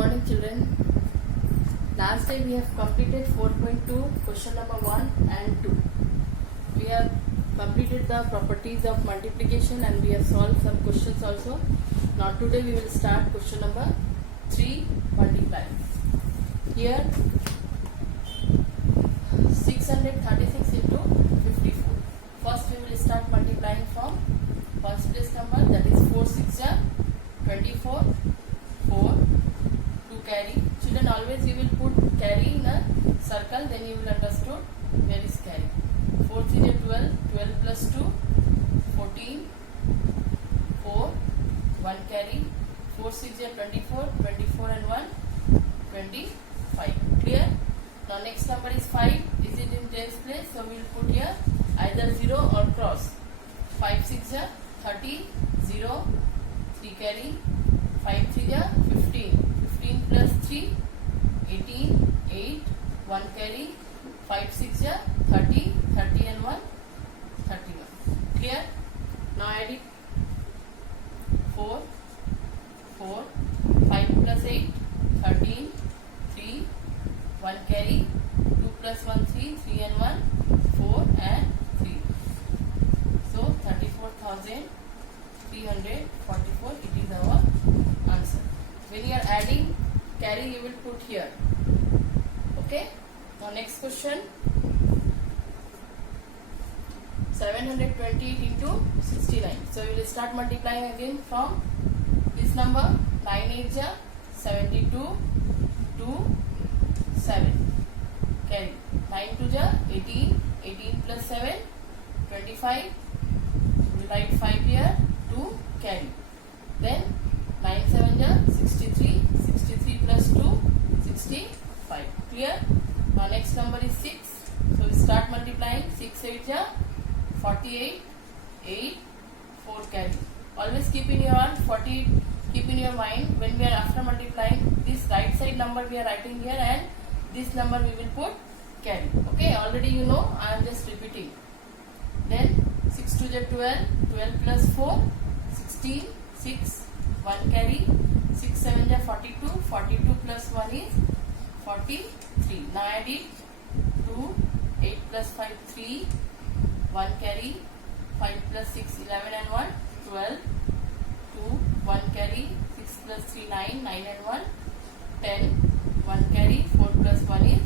morning children. Last day we have completed 4.2 question number 1 and 2. We have completed the properties of multiplication and we have solved some questions also. Now today we will start question number 3, multiplying. Here 636 into 54. First we will start multiplying from first place number, that is 4 6 24, 4 to carry. Children, always you will put carry in a circle, then you will understood where is carry. 4 3 is 12, 12 plus 2, 14, 4, 1 carry. 4 6 is 24, 24 and 1, 25. Clear? Now next number is 5. Is it in tens place? So we will put here either 0 or cross. 5 6 is 30, 0, 3 carry. 5 3 is 15. 15 plus 3, 18, 8, 1 carry. 5 6 is 30, 30 and 1, 31. Clear? Now add it. 4, 4, 5 plus 8, 13, 3, 1 carry. 2 plus 1, 3, 3 and 1, 4 and 3. So 34,344, it is our answer. When you are adding carry, you will put here. Okay? Now next question. 728 into 69. So you will start multiplying again from this number. 9 8 is 72 to 7. Carry. 9 2 is 18. 18 plus 7, 25. We write 5 here to carry. Then 9 7 is 63. 63 plus 2, 65. Clear? Now next number is 6. So we start multiplying. 6 8 is 48. 8, 4 carry. Always keep in your mind, 48, keep in your mind when we are after multiplying, this right side number we are writing here and this number we will put carry. Okay, already you know, I am just repeating. Then 6 2 is 12, 12 plus 4, 16, 6, 1 carry. 6 7 is 42, 42 plus 1 is 43. Now add it. 2, 8 plus 5, 3, 1 carry. 5 plus 6, 11 and 1, 12. 2, 1 carry. 6 plus 3, 9, 9 and 1, 10. 1 carry. 4 plus 1 is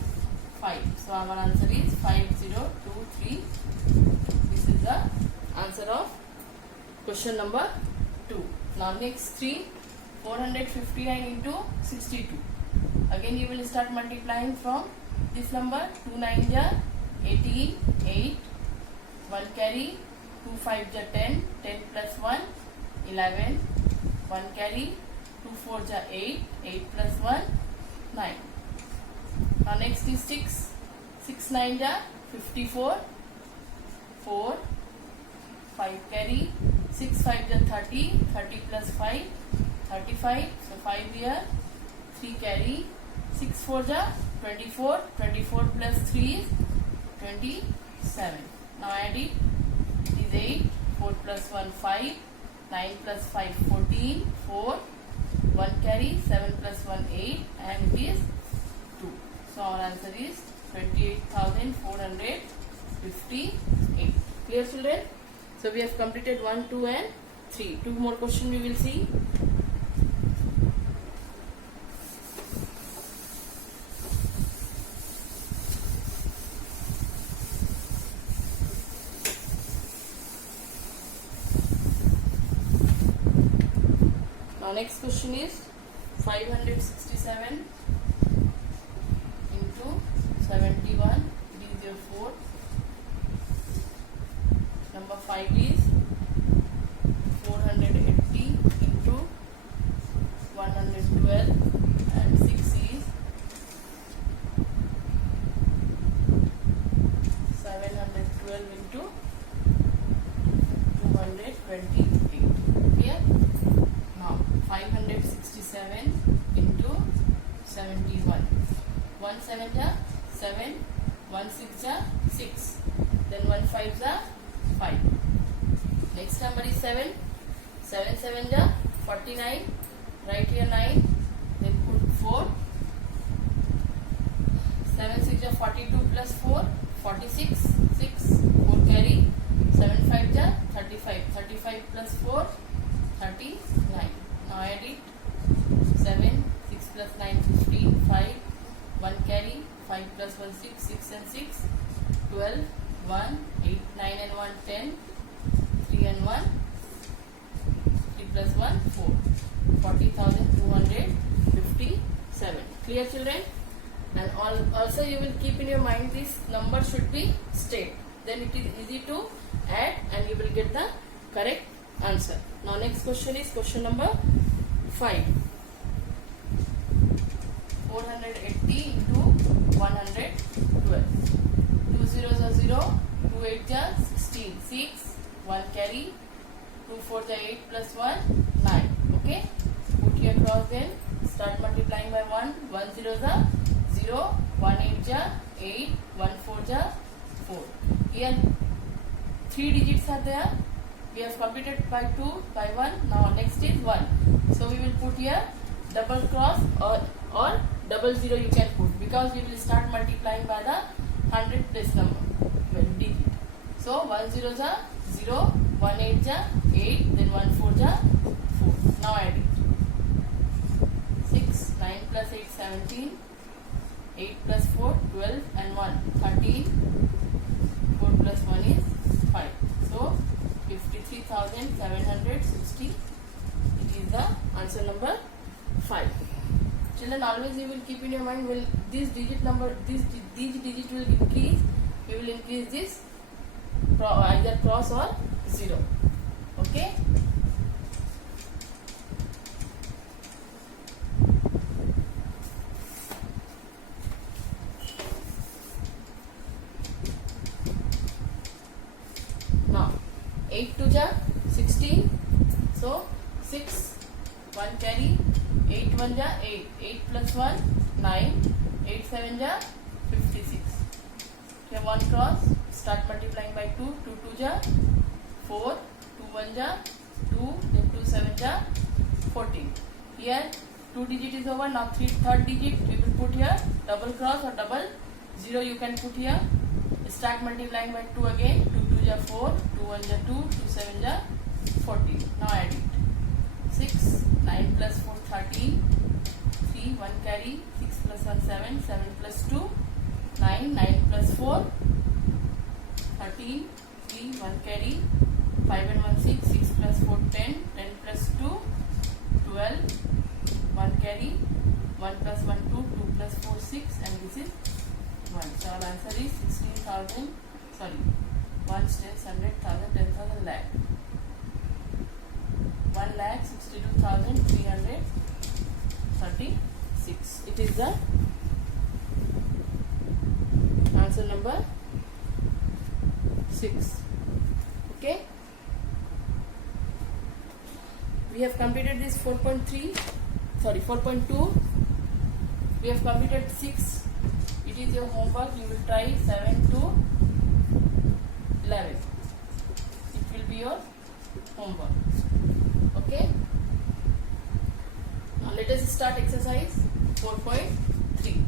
5. So our answer is 5023. This is the answer of question number 2. Now next 3, 459 into 62. Again you will start multiplying from this number. 2 9 is 18, 8, 1 carry. 2 5 is 10, 10 plus 1, 11, 1 carry. 2 4 is 8, 8 plus 1, 9. Now next is 6, 6 9 is 54, 4, 5 carry. 6 5 is 30, 30 plus 5, 35. So 5 here, 3 carry. 6 4 is 24, 24 plus 3 is 27. Now add it. It is 8, 4 plus 1 5, 9 plus 5 14, 4, 1 carry. 7 plus 1 8 and it is 2. So our answer is 28,458. Clear children? So we have completed 1, 2 and 3. 2 more questions we will see. Now next question is 567 into 71. It is your 4. Number 5 is 480 into 112 and 6 is 712 into 228. Here now 567 into 71. 1 7 is 7, 1 6 is 6, then 1 5 is 5. Next number is 7. 7 7 is 49. Write here 9. Then put 4. 5 plus 1 6, 6 and 6 12, 1 8, 9 and 1 10, 3 and 1 3 plus 1 4, 40,257. Clear children? And also you will keep in your mind this number should be straight, then it is easy to add and you will get the correct answer. Now next question is question number 5. 480 into 112. 2 zeros are 0, 2 8s are 16, 6, 1 carry, 2 4s are 8 plus 1, 9. Okay? Put here cross, then start multiplying by 1. 1 zeros are 0, 1 8s are 8, 1 4s are 4. Here 3 digits are there. We have completed by 2, by 1. Now next is 1. So we will put here double cross or double zero you can put, because we will start multiplying by the 100 place number digit. So 1 zeros are 0, 1 8s are 8, then 1 4s are 4. Now add it. 6, 9 plus 8 17, 8 plus 4 12 and 1 13, 4 plus 1 is 5. So 53,760. It is the answer number 5. Children, always you will keep in your mind, will this digit number, these digit will increase, we will increase this either cross or 0. Okay? Now 8 2s are 16, so 6, 1 carry, 8 1s are 8, 8 plus 1 9, 8 7s are 56. Here 1 cross, start multiplying by 2, 2 2s are 4, 2 1s are 2, then 2 7s are 14. Here 2 digit is over. Now third digit we will put here double cross or double zero you can put here. Start multiplying by 2 again. 2 2s are 4, 2 1s are 2, 2 7s are 14. Now add it. 6, 9 plus 4 13, 3 1 carry, 6 plus 1 7, 7 plus 2 9, 9 plus 4 13, 3 1 carry, 5 and 1 6, 6 plus 4 10, 10 plus 2 12, 1 carry, 1 plus 1 2, 2 plus 4 6, and this is 1. So our answer is 16,000, sorry, 1 tens, 100,000, 10,000, lakh. 1,62,336. It is the answer number 6. Okay? We have completed this 4.3, sorry 4.2. We have completed 6. It is your homework. You will try 7 to 11. It will be your homework. Okay? Now let us start exercise 4.3.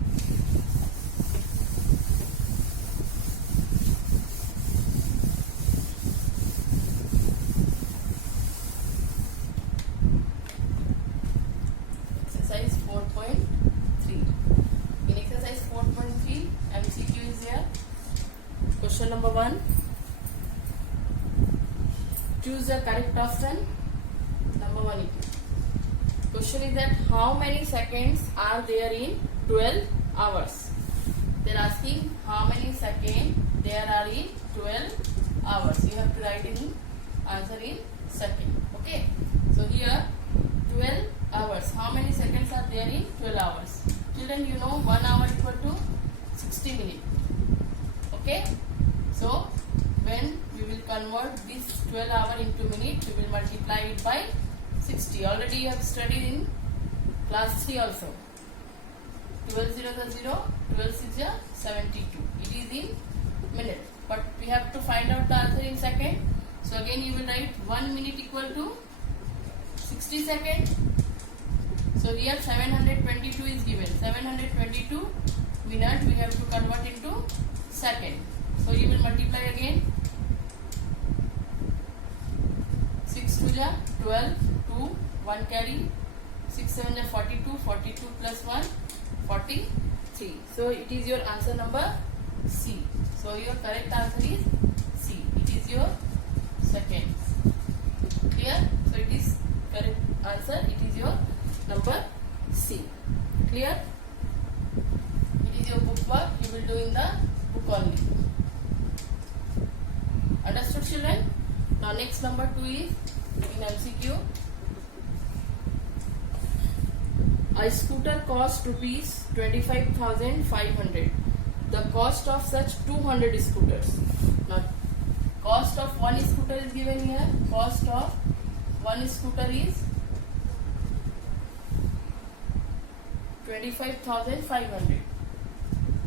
Exercise 4.3. In exercise 4.3, MCQ is here. Question number 1. Choose the correct option. Number 1 it is. Question is that how many seconds are there in 12 hours? They are asking how many seconds there are in 12 hours. You have to write in answer in second. Okay. So here 12 hours. How many seconds are there in 12 hours? Children, you know 1 hour equal to 60 minutes. Okay. So when we will convert this 12 hour into minute, we will multiply it by 60. Already you have studied in class 3 also. 12 zeros are 0, 12 6 are 72. It is in minute. But we have to find out the answer in second. So again you will write 1 minute equal to 60 seconds. So here 722 is given. 722 minute we have to convert into second. So you will multiply again. 6 2 ja 12, 2, 1 carry, 6 7 ja 42, 42 plus 1, 46. 3. So it is your answer number C. So your correct answer is C. It is your second. Clear? So it is correct answer. It is your number C. Clear? It is your book work. You will do in the book only. Understood, children? Now next number 2 is in MCQ. A scooter costs rupees 25,500. The cost of such 200 scooters. Now, cost of one scooter is given here. Cost of one scooter is 25,500.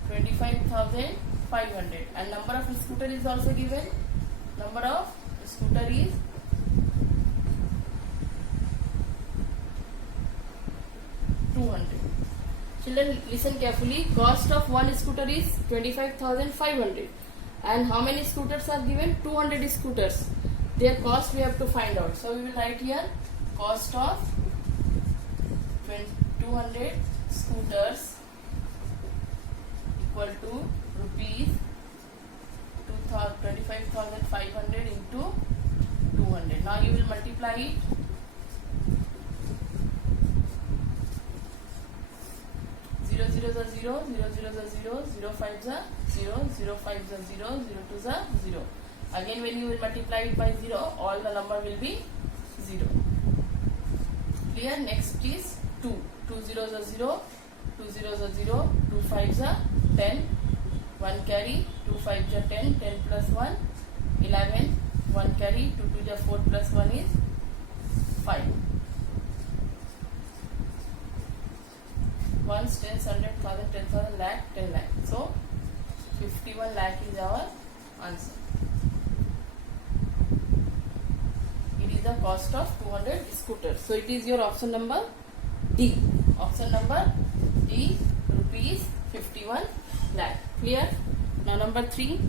25,500. And number of scooter is also given. Number of scooter is 200. Children, listen carefully. Cost of one scooter is 25,500. And how many scooters are given? 200 scooters. Their cost we have to find out. So we will write here cost of 200 scooters equal to rupees 25,500 into 200. Now you will multiply it. 0 0 is 0, 0 0 is 0, 0 5 is 0, 0 5 is 0, 0 2 is 0. Again when you will multiply it by 0, all the number will be 0. Clear? Next is 2. 2 0 is 0, 2 0 is 0, 2 5 is 10, 1 carry, 2 5 is 10, 10 plus 1, 11, 1 carry, 2 2 is 4 plus 1 is 5. Ones, tens, 100, 1000, 10,000, lakh, 10 lakh. So 51 lakh is our answer. It is the cost of 200 scooters. So it is your option number D. Option number D, rupees 51 lakh. Clear? Now number 3.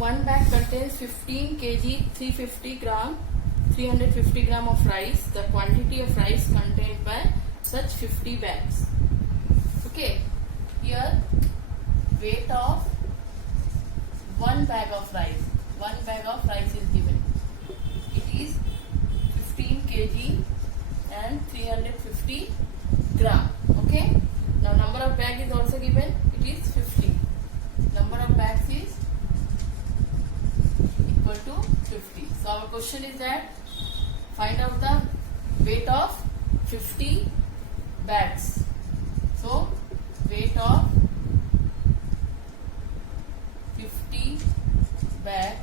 One bag contains 15 kg 350 gram of rice. The quantity of rice contained by such 50 bags. Okay, here weight of one bag of rice. One bag of rice is given. It is 15 kg and 350 gram. Okay. Now number of bag is also given. It is 50. Number of bags is equal to 50. So our question is that find out the weight of 50 bags. So weight of 50 bag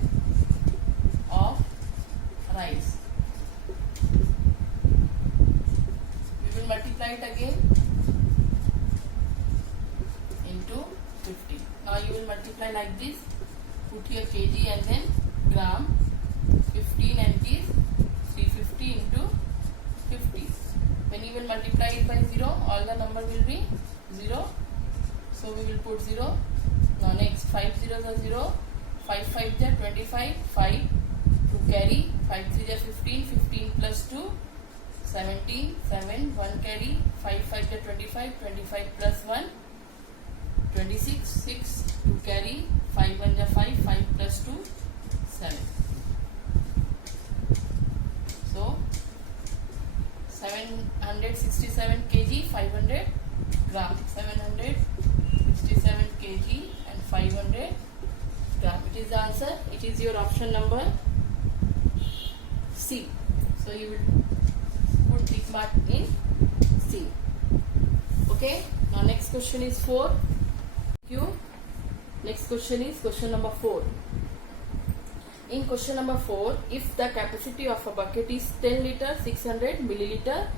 of rice. We will multiply it again into 50. Now you will multiply like this. Put here kg and then gram. 15 and it is 350 into 50. When you will multiply it by 0, all the number will be 0. So we will put 0. Now next 5 zeros are 0. 5 5 is 25. 5 to carry. 5 3 is 15. 15 plus 2 17. 7 1 carry. 5 5 is 25. 25 plus 1 26. 6 to carry. 5 1 is 5. 5 plus 2 7. So 767 kg 500 gram. 767 kg and 500 gram. It is the answer. It is your option number C. So you will put tick mark in C. Okay. Now next question is 4. Next question is question number 4. In question number 4, if the capacity of a bucket is 10 liter 600 milliliter,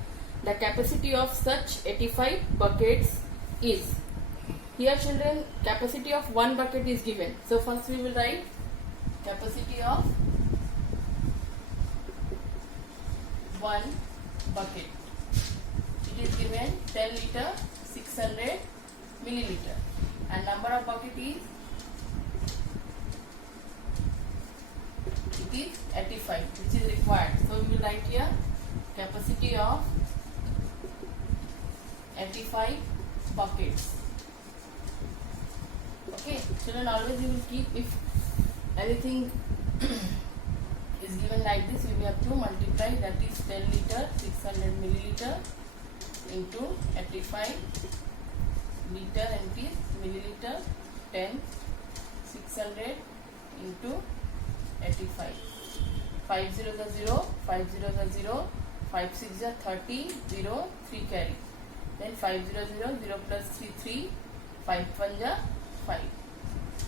the capacity of such 85 buckets is. Here children, capacity of one bucket is given. So first we will write capacity of one bucket. It is given 10 liter 600 milliliter and number of bucket is 85, which is required. So we will write here capacity of 85 buckets. Okay, children, always you will keep, if anything is given like this, we have to multiply, that is 10 liter 600 milliliter into 85 liter, and it is milliliter, 10 600 into 85. 5 zeros are 0, 5 zeros are 0, 5 6 are 30, 0, 3 carry. Then 5 0 0, 0 plus 3 3, 5 1 are 5.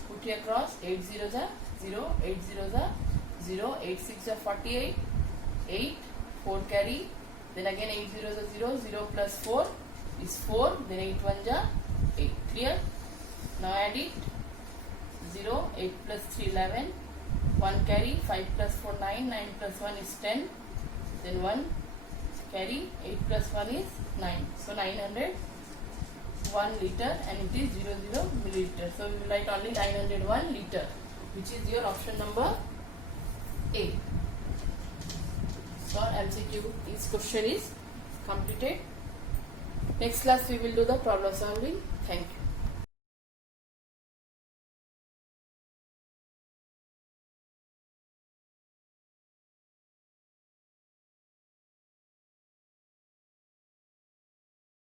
Put here cross, 8 zeros are 0, 8 zeros are 0, 8 6 are 48, 8, 4 carry. Then again 8 zeros are 0, 0 plus 4 is 4, then 8 1 are 8. Clear? Now add it. 0, 8 plus 3 11, 1 carry, 5 plus 4 9, 9 plus 1 is 10, then 1 carry, 8 plus 1 is 9. So 901 liter, and it is 00 milliliter. So we will write only 901 liter, which is your option number A. So MCQ, this question is completed. Next class we will do the problem solving. Thank you.